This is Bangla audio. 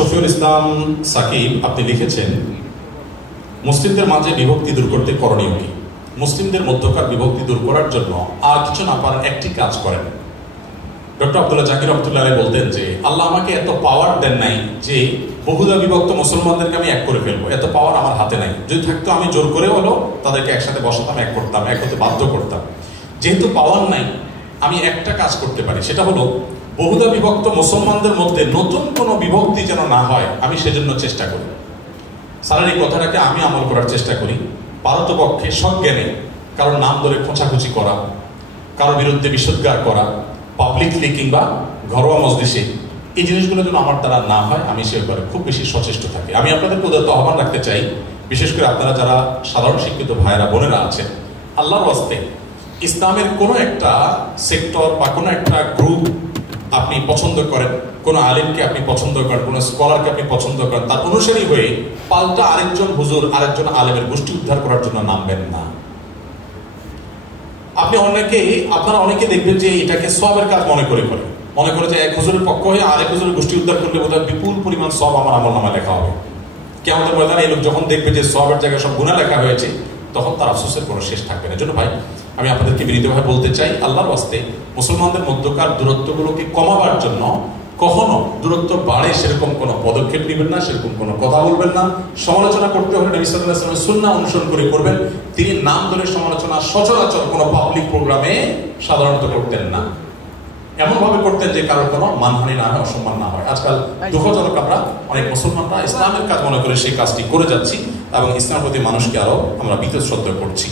শফিউল ইসলাম সাকিব আপনি লিখেছেন, মুসলিমদের মাঝে বিভক্তি দূর করতে করণীয় কি? মুসলিমদের মধ্যকার বিভক্তি দূর করার জন্য আর কিছু না পারেন একটি কাজ করেন। ডক্টর আব্দুল্লাহ জাকির রহমতুল্লাহ আলাইহি বলতেন যে আল্লাহ আমাকে এত পাওয়ার দেন নাই যে বহুদা বিভক্ত মুসলমানদেরকে আমি এক করে ফেলবো, এত পাওয়ার আমার হাতে নাই। যদি থাকতো আমি জোর করে হলো তাদেরকে একসাথে বসাতাম, এক করতাম, এক হতে বাধ্য করতাম। যেহেতু পাওয়ার নাই, আমি একটা কাজ করতে পারি, সেটা হলো বহুদা বিভক্ত মুসলমানদের মধ্যে নতুন কোনো বিভক্তি যেন না হয়, আমি সেজন্য চেষ্টা করি। স্যারের এই কথাটাকে আমি আমল করার চেষ্টা করি। পারতপক্ষে সজ্ঞানে কারোর নাম ধরে খোঁচাখুচি করা, কারোর বিরুদ্ধে বিষোদ্গার করা, পাবলিকলি কিংবা ঘরোয়া মজলিসে, এই জিনিসগুলো যেন আমার দ্বারা না হয়, আমি সে ব্যাপারে খুব বেশি সচেষ্ট থাকি। আমি আপনাদেরকে উদাত্ত আহ্বান রাখতে চাই, বিশেষ করে আপনারা যারা সাধারণ শিক্ষিত ভাইয়েরা বোনেরা আছেন, আল্লাহর ওয়াস্তে ইসলামের কোনো একটা সেক্টর বা কোনো একটা গ্রুপ আপনি পছন্দ করেন, কোনো আলেমকে আপনি পছন্দ করেন, কোনো স্কলারকে আপনি পছন্দ করেন, তার অনুসারী হয়ে পাল্টা আরেকজন হুজুর, আরেকজন আলেমের গোষ্ঠী উদ্ধার করার জন্য নামবেন না। আপনি আপনারা অনেকে দেখবেন যে এটাকে সওয়াবের কাজ মনে করে যে এক হুজুরের পক্ষ হয়ে আরেক হুজুরের গোষ্ঠী উদ্ধার করলে বোধহয় বিপুল পরিমাণ সওয়াব আমার আমলনামায় লেখা হবে। কিয়ামতের ময়দানে এই লোক যখন দেখবে যে সওয়াবের জায়গায় সব গুনাহ লেখা হয়েছে, তখন তার আফসোসের কোনো শেষ থাকবে না। এজন্য ভাই, আমি আপনাদেরকে বিনীতভাবে বলতে চাই, আল্লাহর ওয়াস্তে মুসলমানদের মধ্যকার দূরত্বগুলোকে কমাবার জন্য কখনো দূরত্ব বাড়ে সেরকম কোনো পদক্ষেপ নেবেন না, সেরকম কোনো কথা বলবেন না। সমালোচনা করতে হলে নবী সাল্লাল্লাহু আলাইহি ওয়াসাল্লামের সুন্নাহ অনুসরণ করে করবেন। তিনি নাম ধরে সমালোচনা সচরাচর কোনো পাবলিক প্রোগ্রামে সাধারণত করতেন না। এমনভাবে করতেন যে কারোর কোনো মানহানি না হয়, অসম্মান না হয়। আজকাল দুঃখজনক আমরা অনেক মুসলমানরা ইসলামের কাজ মনে করে সেই কাজটি করে যাচ্ছি এবং ইসলামের প্রতি মানুষকে আরো আমরা বিতশ্রদ্ধ করছি।